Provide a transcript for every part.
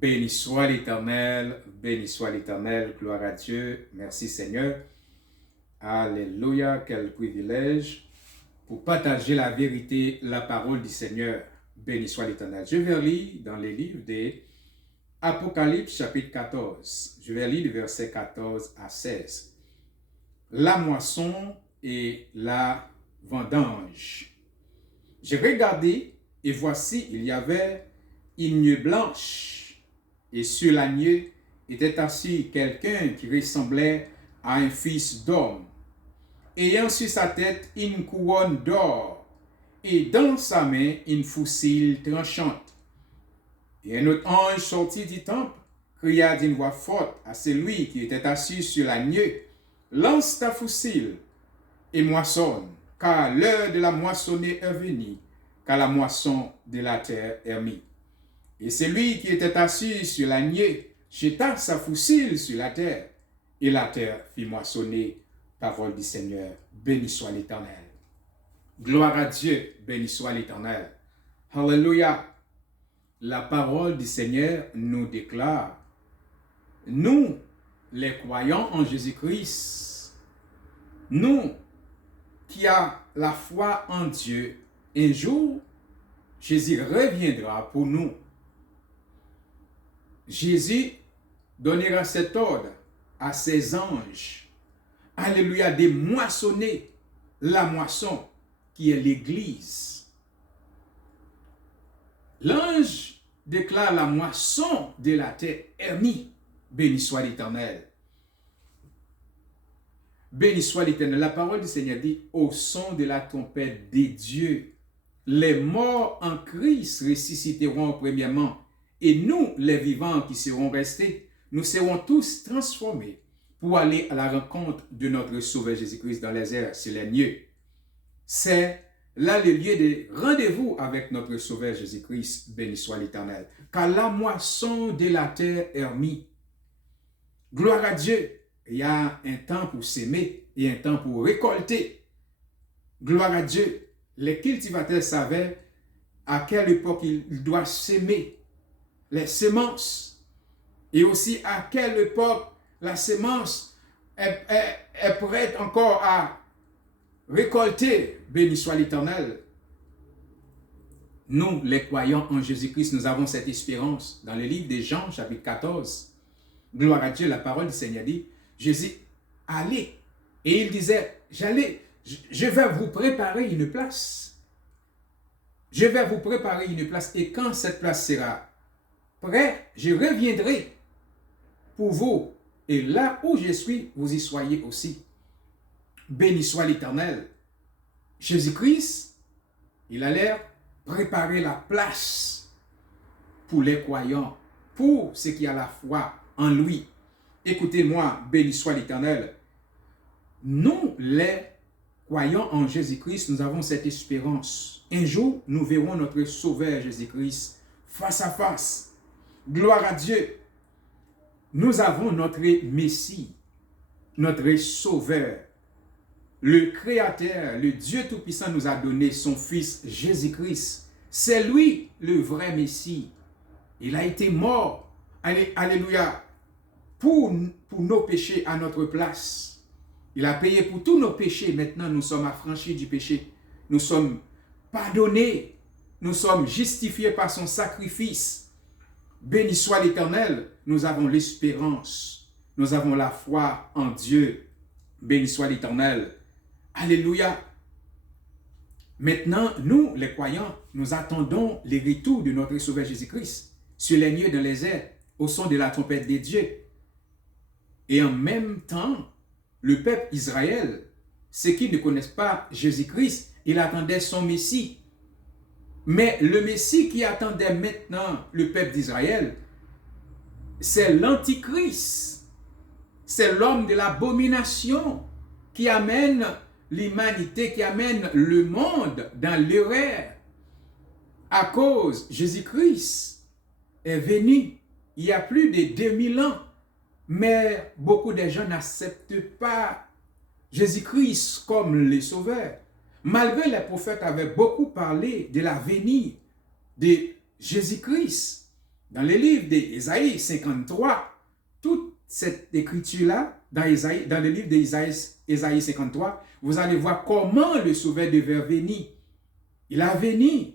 béni soit l'Éternel, gloire à Dieu, merci Seigneur. Alléluia, quel privilège pour partager la vérité, la parole du Seigneur. Béni soit l'Éternel. Je vais lire dans les livres des Apocalypse chapitre 14. Je vais lire le verset 14 à 16. La moisson et la vendange. J'ai regardé et voici, il y avait une nuée blanche et sur la nuée était assis quelqu'un qui ressemblait à un fils d'homme, ayant sur sa tête une couronne d'or et dans sa main une faucille tranchante. Et un autre ange sortit du temple, cria d'une voix forte à celui qui était assis sur la nuée, lance ta faucille et moissonne, car l'heure de la moissonner est venue, car la moisson de la terre est mise. Et celui qui était assis sur la nuée jeta sa faucille sur la terre, et la terre fit moissonner. Parole du Seigneur, béni soit l'Éternel. Gloire à Dieu, béni soit l'Éternel. Alléluia. La parole du Seigneur nous déclare, nous, les croyants en Jésus-Christ, nous qui avons la foi en Dieu, un jour, Jésus reviendra pour nous. Jésus donnera cet ordre à ses anges, alléluia, de moissonner la moisson qui est l'Église. L'ange déclare la moisson de la terre est mise. Béni soit l'Éternel. Béni soit l'Éternel. La parole du Seigneur dit, au son de la trompette des dieux, les morts en Christ ressusciteront premièrement, et nous, les vivants qui serons restés, nous serons tous transformés pour aller à la rencontre de notre Sauveur Jésus-Christ dans les airs, sur les nuées. C'est là le lieu de rendez-vous avec notre Sauveur Jésus-Christ, béni soit l'Éternel. Car la moisson de la terre est mise. Gloire à Dieu. Il y a un temps pour s'aimer et un temps pour récolter. Gloire à Dieu. Les cultivateurs savaient à quelle époque ils doivent s'aimer les semences. Et aussi à quelle époque la semence est prête encore à récolter. Béni soit l'Éternel. Nous, les croyants en Jésus-Christ, nous avons cette espérance. Dans le livre de Jean, chapitre 14, gloire à Dieu, la parole du Seigneur dit, Jésus, allez. Et il disait, je vais vous préparer une place. Je vais vous préparer une place. Et quand cette place sera prête, je reviendrai pour vous. Et là où je suis, vous y soyez aussi. Béni soit l'Éternel. Jésus-Christ, il a l'air préparer la place pour les croyants, pour ceux qui ont la foi en lui. Écoutez-moi, béni soit l'Éternel. Nous, les croyants en Jésus-Christ, nous avons cette espérance. Un jour, nous verrons notre Sauveur Jésus-Christ face à face. Gloire à Dieu. Nous avons notre Messie, notre Sauveur. Le Créateur, le Dieu Tout-Puissant nous a donné son Fils Jésus-Christ. C'est lui le vrai Messie. Il a été mort, alléluia, pour nos péchés à notre place. Il a payé pour tous nos péchés. Maintenant, nous sommes affranchis du péché. Nous sommes pardonnés. Nous sommes justifiés par son sacrifice. Béni soit l'Éternel. Nous avons l'espérance. Nous avons la foi en Dieu. Béni soit l'Éternel. Alléluia. Maintenant, nous, les croyants, nous attendons le retour de notre Sauveur Jésus-Christ sur les nuées dans les airs, au son de la trompette des dieux. Et en même temps, le peuple Israël, ceux qui ne connaissent pas Jésus-Christ, il attendait son Messie. Mais le Messie qui attendait maintenant le peuple d'Israël, c'est l'Antichrist. C'est l'homme de l'abomination qui amène l'humanité, qui amène le monde dans l'erreur. À cause Jésus-Christ est venu il y a plus de 2000 ans. Mais beaucoup de gens n'acceptent pas Jésus-Christ comme le Sauveur. Malgré les prophètes avaient beaucoup parlé de la venue de Jésus-Christ. Dans le livre d'Ésaïe 53, toute cette écriture-là, dans le livre d'Ésaïe 53, vous allez voir comment le Sauveur devait venir. Il a venu,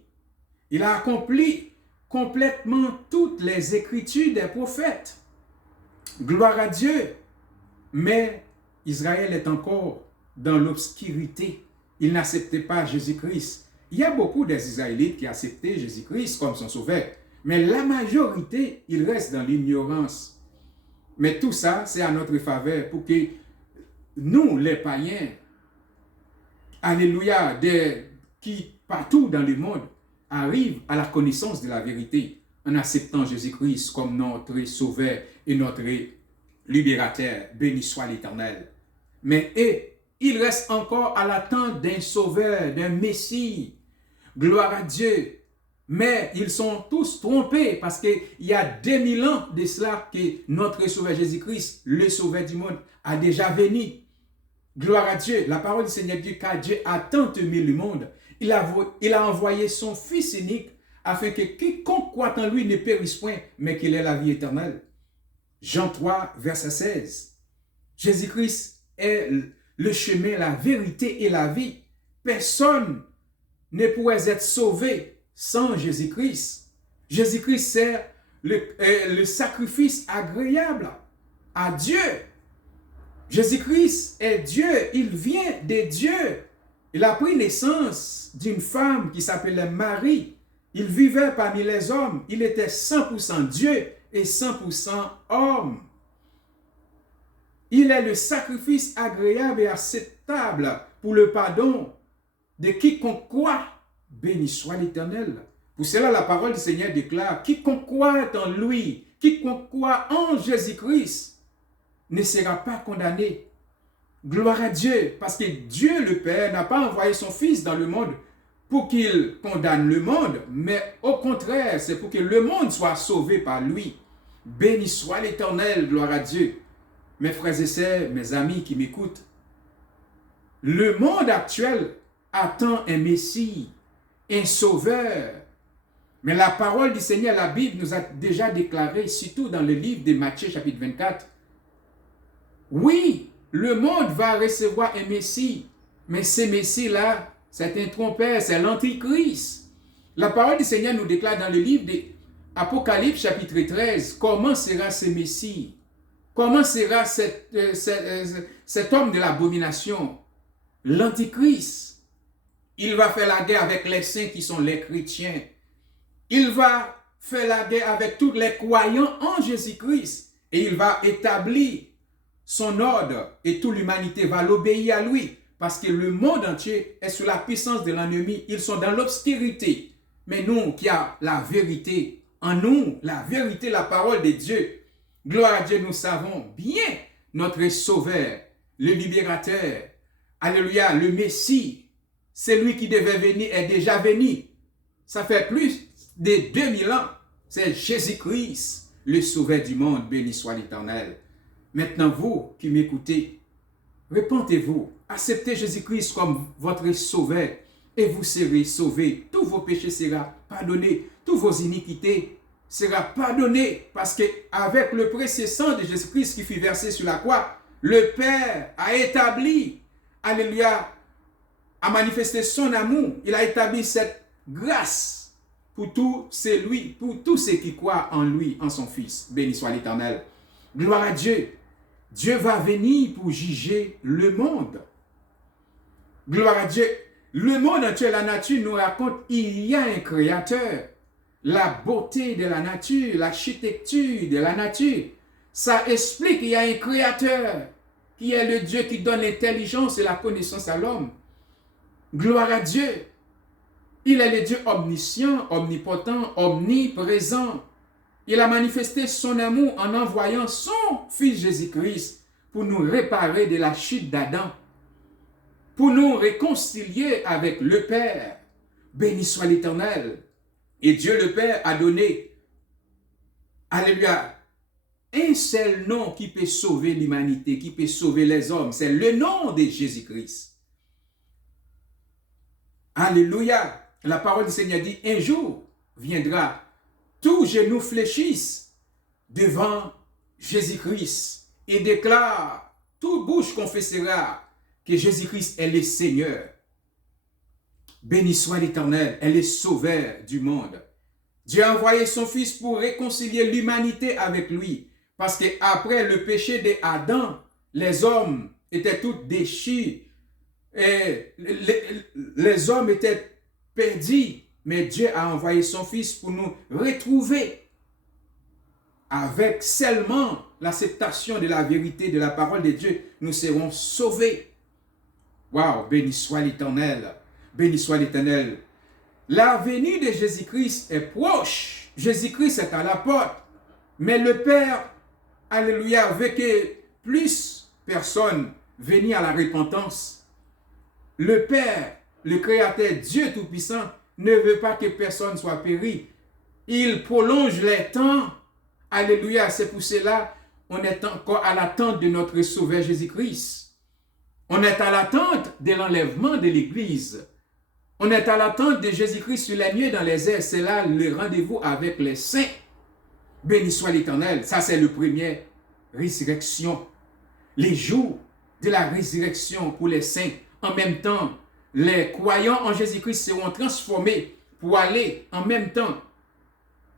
il a accompli complètement toutes les écritures des prophètes. Gloire à Dieu. Mais Israël est encore dans l'obscurité. Il n'acceptait pas Jésus-Christ. Il y a beaucoup des Israélites qui acceptaient Jésus-Christ comme son sauveur. Mais la majorité, ils restent dans l'ignorance. Mais tout ça, c'est à notre faveur pour que nous, les païens, alléluia, qui partout dans le monde, arrivent à la connaissance de la vérité en acceptant Jésus-Christ comme notre sauveur et notre libérateur. Béni soit l'Éternel. Mais il reste encore à l'attente d'un sauveur, d'un Messie. Gloire à Dieu. Mais ils sont tous trompés parce qu'il y a 2000 ans de cela que notre sauveur Jésus-Christ, le sauveur du monde, a déjà venu. Gloire à Dieu. La parole du Seigneur dit car Dieu a tant aimé le monde. Il a envoyé son Fils unique afin que quiconque croit en lui ne périsse point, mais qu'il ait la vie éternelle. Jean 3, verset 16. Jésus-Christ est le chemin, la vérité et la vie. Personne ne pourrait être sauvé sans Jésus-Christ. Jésus-Christ, c'est le sacrifice agréable à Dieu. Jésus-Christ est Dieu, il vient de Dieu. Il a pris naissance d'une femme qui s'appelait Marie. Il vivait parmi les hommes. Il était 100% Dieu et 100% homme. Il est le sacrifice agréable et acceptable pour le pardon de quiconque croit. Béni soit l'Éternel. Pour cela, la parole du Seigneur déclare, quiconque croit en lui, quiconque croit en Jésus-Christ, ne sera pas condamné. Gloire à Dieu, parce que Dieu le Père n'a pas envoyé son Fils dans le monde pour qu'il condamne le monde, mais au contraire, c'est pour que le monde soit sauvé par lui. Béni soit l'Éternel, gloire à Dieu. Mes frères et sœurs, mes amis qui m'écoutent, le monde actuel attend un Messie, un Sauveur. Mais la parole du Seigneur, la Bible nous a déjà déclaré, surtout dans le livre de Matthieu chapitre 24, oui, le monde va recevoir un Messie, mais ce Messie-là, c'est un trompeur, c'est l'Antichrist. La parole du Seigneur nous déclare dans le livre d'Apocalypse chapitre 13, comment sera ce Messie? Comment sera cet homme de l'abomination? L'Antichrist. Il va faire la guerre avec les saints qui sont les chrétiens. Il va faire la guerre avec tous les croyants en Jésus-Christ. Et il va établir son ordre et toute l'humanité va l'obéir à lui. Parce que le monde entier est sous la puissance de l'ennemi. Ils sont dans l'obscurité. Mais nous qui avons la vérité en nous, la vérité, la parole de Dieu, gloire à Dieu, nous savons bien notre Sauveur, le Libérateur, alléluia, le Messie, celui qui devait venir est déjà venu. Ça fait plus de 2000 ans. C'est Jésus-Christ, le Sauveur du monde, béni soit l'Éternel. Maintenant, vous qui m'écoutez, repentez-vous, acceptez Jésus-Christ comme votre Sauveur et vous serez sauvés. Tous vos péchés seront pardonnés, toutes vos iniquités seront pardonnées parce qu'avec le précieux sang de Jésus-Christ qui fut versé sur la croix, le Père a établi, alléluia, a manifesté son amour. Il a établi cette grâce pour tous ceux qui croient en lui, en son Fils. Béni soit l'Éternel. Gloire à Dieu. Dieu va venir pour juger le monde. Gloire à Dieu. Le monde entier, la nature nous raconte qu'il y a un créateur. La beauté de la nature, l'architecture de la nature. Ça explique qu'il y a un créateur qui est le Dieu qui donne l'intelligence et la connaissance à l'homme. Gloire à Dieu. Il est le Dieu omniscient, omnipotent, omniprésent. Il a manifesté son amour en envoyant son Fils Jésus-Christ pour nous réparer de la chute d'Adam, pour nous réconcilier avec le Père. Béni soit l'Éternel. Et Dieu le Père a donné, alléluia, un seul nom qui peut sauver l'humanité, qui peut sauver les hommes. C'est le nom de Jésus-Christ. Alléluia. La parole du Seigneur dit, un jour viendra tout genou fléchisse devant Jésus-Christ et déclare, toute bouche confessera que Jésus-Christ est le Seigneur. Béni soit l'Éternel, elle est sauveur du monde. Dieu a envoyé son Fils pour réconcilier l'humanité avec lui. Parce qu'après le péché d'Adam, les hommes étaient tous déchus. Et les hommes étaient perdus. Mais Dieu a envoyé son Fils pour nous retrouver. Avec seulement l'acceptation de la vérité, de la parole de Dieu, nous serons sauvés. Waouh, béni soit l'Éternel. Béni soit l'Éternel. La venue de Jésus-Christ est proche. Jésus-Christ est à la porte. Mais le Père, alléluia, veut que plus personnes viennent à la repentance. Le Père, le Créateur, Dieu Tout-Puissant, ne veut pas que personne soit péri. Il prolonge les temps. Alléluia, c'est pour cela on est encore à l'attente de notre Sauveur Jésus-Christ. On est à l'attente de l'enlèvement de l'Église. On est à l'attente de Jésus-Christ sur les nuées dans les airs. C'est là le rendez-vous avec les saints. Béni soit l'Éternel. Ça, c'est le premier résurrection. Les jours de la résurrection pour les saints. En même temps, les croyants en Jésus-Christ seront transformés pour aller en même temps,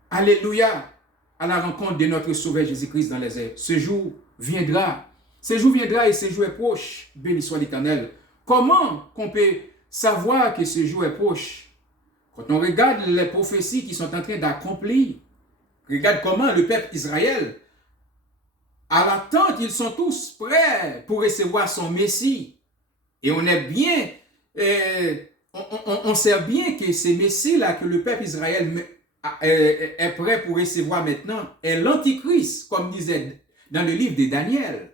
alléluia, à la rencontre de notre Sauveur Jésus-Christ dans les airs. Ce jour viendra. Ce jour viendra et ce jour est proche. Béni soit l'Éternel. Comment qu'on peut savoir que ce jour est proche? Quand on regarde les prophéties qui sont en train d'accomplir, regarde comment le peuple Israël, à l'attente, ils sont tous prêts pour recevoir son Messie. Et on est bien, on sait bien que ce Messie-là que le peuple Israël est prêt pour recevoir maintenant est l'Antichrist, comme disait dans le livre de Daniel.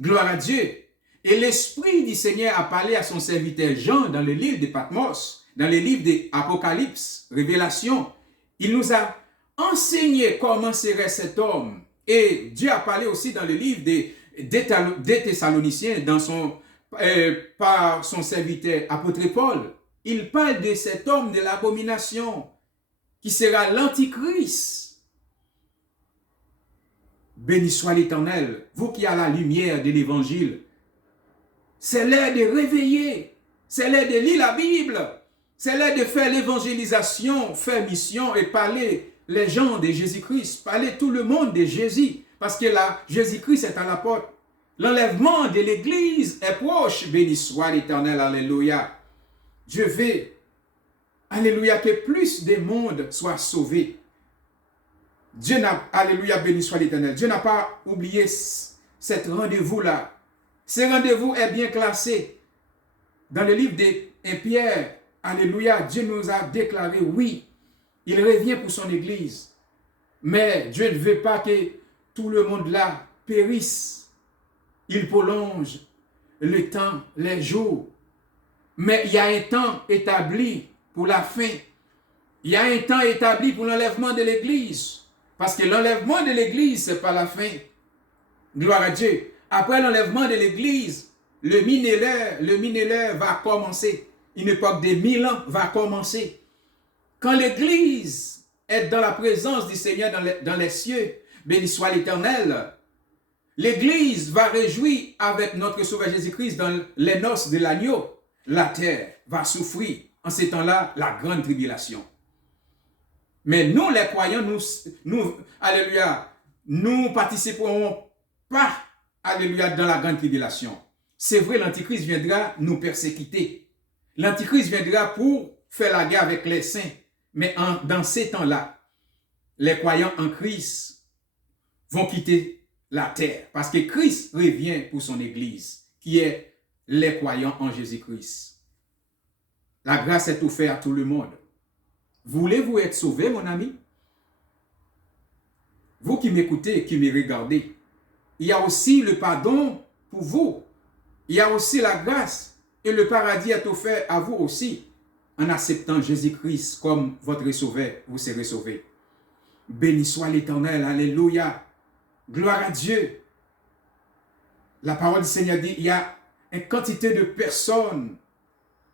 Gloire à Dieu. Et l'Esprit du Seigneur a parlé à son serviteur Jean dans le livre de Patmos, dans le livre d'Apocalypse, Révélation. Il nous a enseigné comment serait cet homme. Et Dieu a parlé aussi dans le livre des Thessaloniciens, par son serviteur apôtre Paul. Il parle de cet homme de l'abomination qui sera l'Antichrist. Béni soit l'Éternel, vous qui avez la lumière de l'Évangile. C'est l'heure de réveiller, c'est l'heure de lire la Bible, c'est l'heure de faire l'évangélisation, faire mission et parler les gens de Jésus-Christ, parler tout le monde de Jésus, parce que là, Jésus-Christ est à la porte. L'enlèvement de l'Église est proche. Béni soit l'Éternel, alléluia. Je veux, alléluia, que plus de monde soit sauvé. Dieu n'a, alléluia, béni soit l'Éternel. Dieu n'a pas oublié cet rendez-vous-là. Ce rendez-vous est bien classé dans le livre de Pierre. Alléluia, Dieu nous a déclaré, oui, il revient pour son Église. Mais Dieu ne veut pas que tout le monde là périsse. Il prolonge le temps, les jours. Mais il y a un temps établi pour la fin. Il y a un temps établi pour l'enlèvement de l'Église. Parce que l'enlèvement de l'Église, ce n'est pas la fin. Gloire à Dieu. Après l'enlèvement de l'Église, le millénaire va commencer. Une époque de 1000 ans va commencer. Quand l'Église est dans la présence du Seigneur dans les cieux, béni soit l'Éternel, l'Église va réjouir avec notre Sauveur Jésus-Christ dans les noces de l'agneau. La terre va souffrir en ces temps-là la grande tribulation. Mais nous, les croyants, nous alléluia, nous participerons pas, alléluia, dans la grande tribulation. C'est vrai, l'Antichrist viendra nous persécuter. L'Antichrist viendra pour faire la guerre avec les saints. Mais dans ces temps-là, les croyants en Christ vont quitter la terre. Parce que Christ revient pour son Église, qui est les croyants en Jésus-Christ. La grâce est offerte à tout le monde. Voulez-vous être sauvé, mon ami? Vous qui m'écoutez, qui me regardez, il y a aussi le pardon pour vous. Il y a aussi la grâce et le paradis est offert à vous aussi. En acceptant Jésus-Christ comme votre sauveur, vous serez sauvés. Béni soit l'Éternel, alléluia. Gloire à Dieu. La parole du Seigneur dit, il y a une quantité de personnes,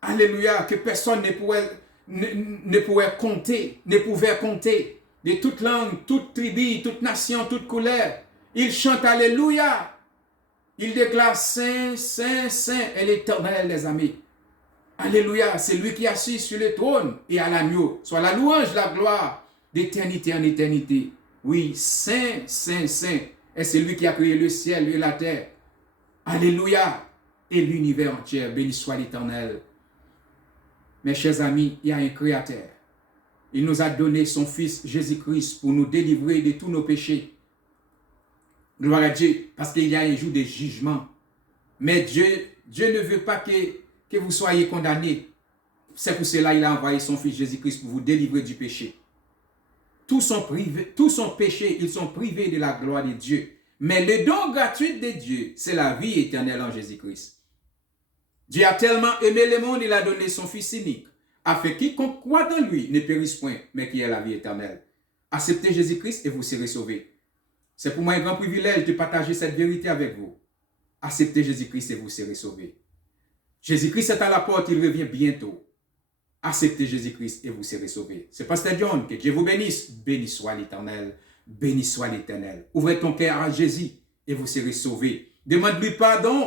alléluia, que personne ne pouvait compter. de toute langue, toute tribu, toute nation, toute couleur. Ils chantent Alléluia. Ils déclarent Saint, Saint, Saint est l'Éternel, les amis. Alléluia, c'est lui qui est assis sur le trône et à l'agneau. Soit la louange, la gloire, d'éternité en éternité. Oui, Saint, Saint, Saint. Et c'est lui qui a créé le ciel et la terre. Alléluia. Et l'univers entier, béni soit l'Éternel. Mes chers amis, il y a un Créateur. Il nous a donné son Fils Jésus-Christ pour nous délivrer de tous nos péchés. Gloire à Dieu, parce qu'il y a un jour de jugement. Mais Dieu ne veut pas que vous soyez condamnés. C'est pour cela qu'il a envoyé son Fils Jésus-Christ pour vous délivrer du péché. Tous sont péchés, ils sont privés de la gloire de Dieu. Mais le don gratuit de Dieu, c'est la vie éternelle en Jésus-Christ. Dieu a tellement aimé le monde, il a donné son Fils unique, afin que quiconque croit dans lui ne périsse point, mais qu'il ait la vie éternelle. Acceptez Jésus-Christ et vous serez sauvés. C'est pour moi un grand privilège de partager cette vérité avec vous. Acceptez Jésus-Christ et vous serez sauvés. Jésus-Christ est à la porte, il revient bientôt. Acceptez Jésus-Christ et vous serez sauvés. C'est Pasteur John, que Dieu vous bénisse. Béni soit l'Éternel. Béni soit l'Éternel. Ouvrez ton cœur à Jésus et vous serez sauvés. Demande-lui pardon